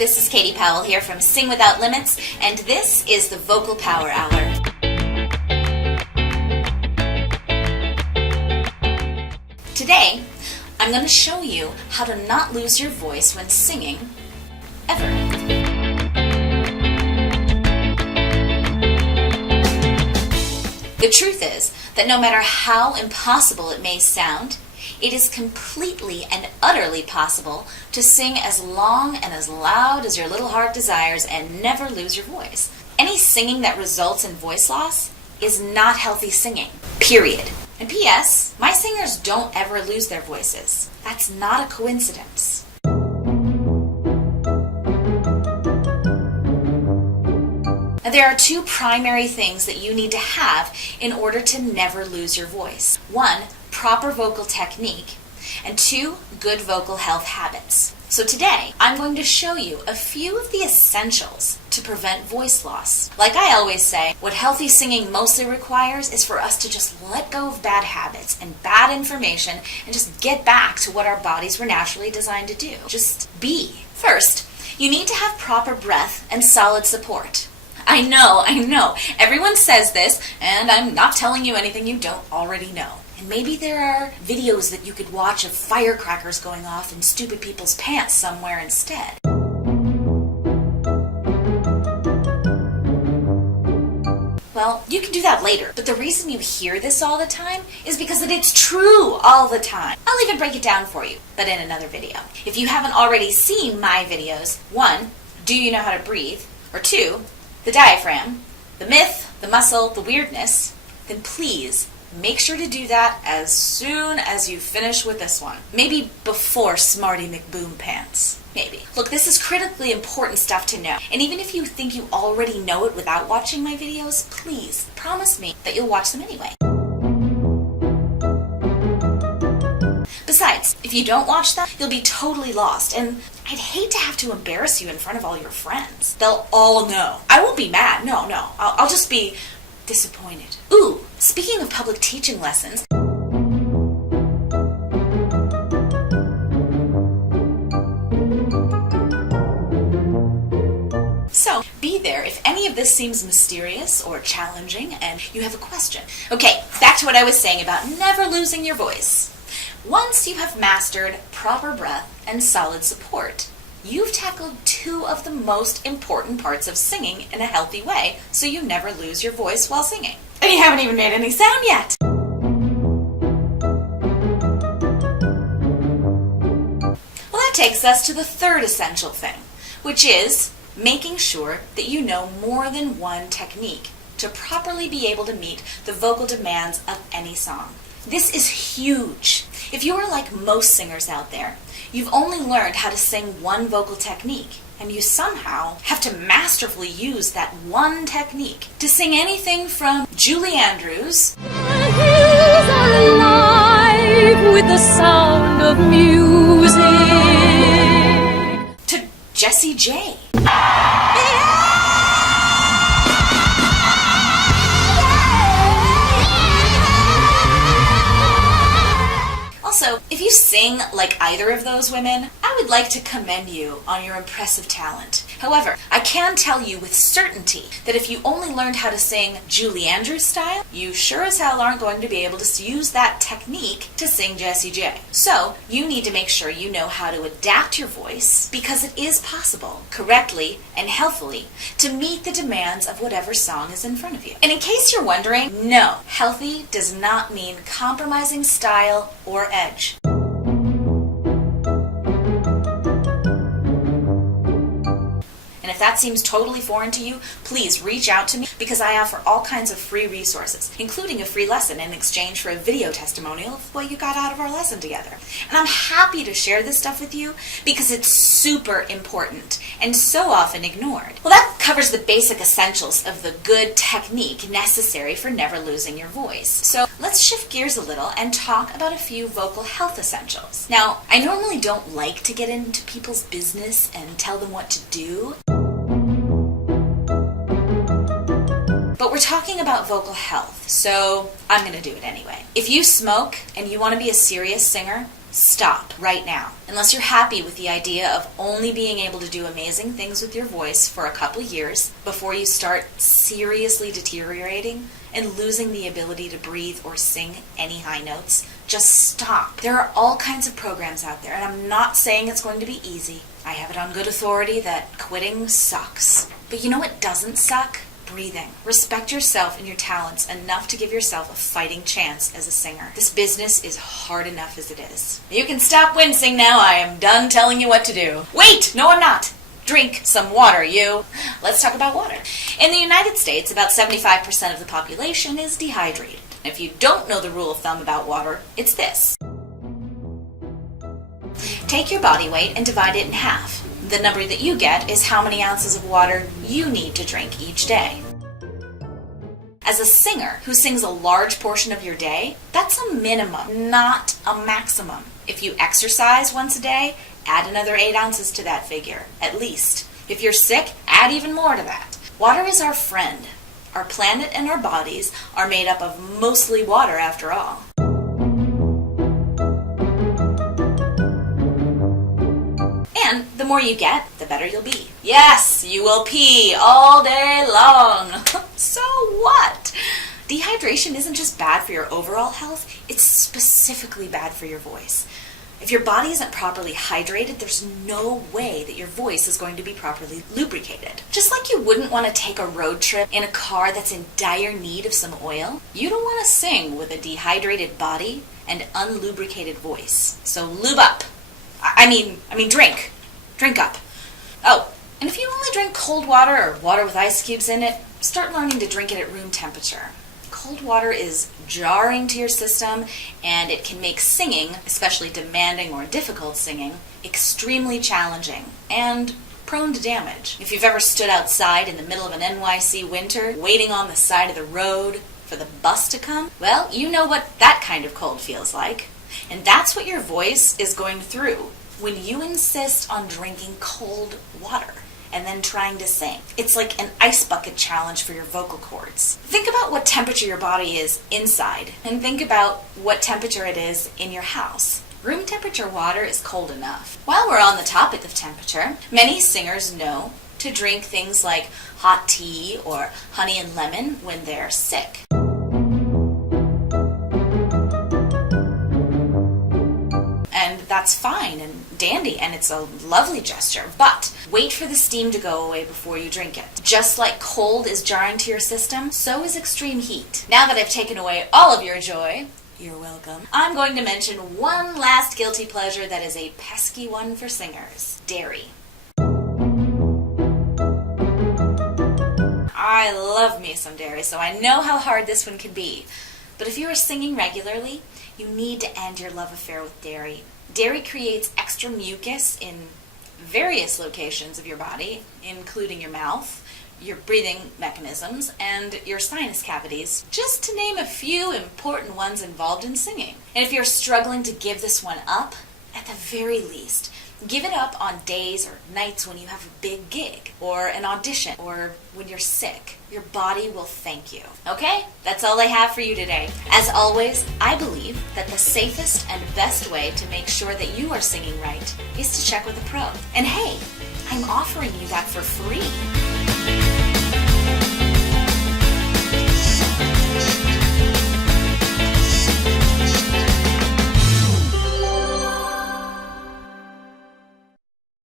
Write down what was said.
This is Katie Powell here from Sing Without Limits, and this is the Vocal Power Hour. Today, I'm going to show you how to not lose your voice when singing, ever. The truth is that no matter how impossible it may sound, it is completely and utterly possible to sing as long and as loud as your little heart desires and never lose your voice. Any singing that results in voice loss is not healthy singing, period. And P.S., my singers don't ever lose their voices. That's not a coincidence. Now, there are two primary things that you need to have in order to never lose your voice. One, proper vocal technique, and two, good vocal health habits. So today, I'm going to show you a few of the essentials to prevent voice loss. Like I always say, what healthy singing mostly requires is for us to just let go of bad habits and bad information and just get back to what our bodies were naturally designed to do. Just be. First, you need to have proper breath and solid support. I know. Everyone says this, and I'm not telling you anything you don't already know. And maybe there are videos that you could watch of firecrackers going off in stupid people's pants somewhere instead. Well, you can do that later, but the reason you hear this all the time is because it's true all the time. I'll even break it down for you, but in another video. If you haven't already seen my videos, 1, do you know how to breathe? Or 2, the diaphragm, the myth, the muscle, the weirdness, then please make sure to do that as soon as you finish with this one. Maybe before Smarty McBoom Pants. Maybe. Look, this is critically important stuff to know. And even if you think you already know it without watching my videos, please promise me that you'll watch them anyway. Besides, if you don't watch them, you'll be totally lost, and I'd hate to have to embarrass you in front of all your friends. They'll all know. I won't be mad, no. I'll just be disappointed. Ooh, speaking of public teaching lessons, so be there if any of this seems mysterious or challenging and you have a question. Okay, back to what I was saying about never losing your voice. Once you have mastered proper breath and solid support, you've tackled two of the most important parts of singing in a healthy way, so you never lose your voice while singing. And you haven't even made any sound yet! Well, that takes us to the third essential thing, which is making sure that you know more than one technique to properly be able to meet the vocal demands of any song. This is huge. If you are like most singers out there, you've only learned how to sing one vocal technique, and you somehow have to masterfully use that one technique to sing anything from Julie Andrews The hills are alive with the sound of music to Jessie J. Also, if you sing like either of those women, I would like to commend you on your impressive talent. However, I can tell you with certainty that if you only learned how to sing Julie Andrews style, you sure as hell aren't going to be able to use that technique to sing Jessie J. So, you need to make sure you know how to adapt your voice, because it is possible, correctly and healthily, to meet the demands of whatever song is in front of you. And in case you're wondering, no, healthy does not mean compromising style or edge. And if that seems totally foreign to you, please reach out to me, because I offer all kinds of free resources, including a free lesson in exchange for a video testimonial of what you got out of our lesson together. And I'm happy to share this stuff with you because it's super important and so often ignored. Well, that covers the basic essentials of the good technique necessary for never losing your voice. So let's shift gears a little and talk about a few vocal health essentials. Now, I normally don't like to get into people's business and tell them what to do, but we're talking about vocal health, so I'm going to do it anyway. If you smoke and you want to be a serious singer, Stop right now. Unless you're happy with the idea of only being able to do amazing things with your voice for a couple years before you start seriously deteriorating and losing the ability to breathe or sing any high notes, just stop. There are all kinds of programs out there, and I'm not saying it's going to be easy. I have it on good authority that quitting sucks. But you know what doesn't suck? Breathing. Respect yourself and your talents enough to give yourself a fighting chance as a singer. This business is hard enough as it is. You can stop wincing now. I am done telling you what to do. Wait! No, I'm not. Drink some water, you. Let's talk about water. In the United States, about 75% of the population is dehydrated. If you don't know the rule of thumb about water, it's this. Take your body weight and divide it in half. The number that you get is how many ounces of water you need to drink each day. As a singer who sings a large portion of your day, that's a minimum, not a maximum. If you exercise once a day, add another 8 ounces to that figure, at least. If you're sick, add even more to that. Water is our friend. Our planet and our bodies are made up of mostly water after all. And the more you get, the better you'll be. Yes, you will pee all day long. So what? Dehydration isn't just bad for your overall health, it's specifically bad for your voice. If your body isn't properly hydrated, there's no way that your voice is going to be properly lubricated. Just like you wouldn't want to take a road trip in a car that's in dire need of some oil, you don't want to sing with a dehydrated body and unlubricated voice. So lube up. I mean drink. Drink up. Oh, and if you only drink cold water or water with ice cubes in it, start learning to drink it at room temperature. Cold water is jarring to your system, and it can make singing, especially demanding or difficult singing, extremely challenging and prone to damage. If you've ever stood outside in the middle of an NYC winter, waiting on the side of the road for the bus to come, well, you know what that kind of cold feels like. And that's what your voice is going through when you insist on drinking cold water and then trying to sing. It's like an ice bucket challenge for your vocal cords. Think about what temperature your body is inside, and think about what temperature it is in your house. Room temperature water is cold enough. While we're on the topic of temperature, many singers know to drink things like hot tea or honey and lemon when they're sick. And that's fine and dandy, and it's a lovely gesture, but wait for the steam to go away before you drink it. Just like cold is jarring to your system, so is extreme heat. Now that I've taken away all of your joy, you're welcome, I'm going to mention one last guilty pleasure that is a pesky one for singers: dairy. I love me some dairy, so I know how hard this one can be. But if you are singing regularly, you need to end your love affair with dairy. Dairy creates extra mucus in various locations of your body, including your mouth, your breathing mechanisms, and your sinus cavities, just to name a few important ones involved in singing. And if you're struggling to give this one up, at the very least, give it up on days or nights when you have a big gig, or an audition, or when you're sick. Your body will thank you. Okay? That's all I have for you today. As always, I believe that the safest and best way to make sure that you are singing right is to check with a pro. And hey, I'm offering you that for free.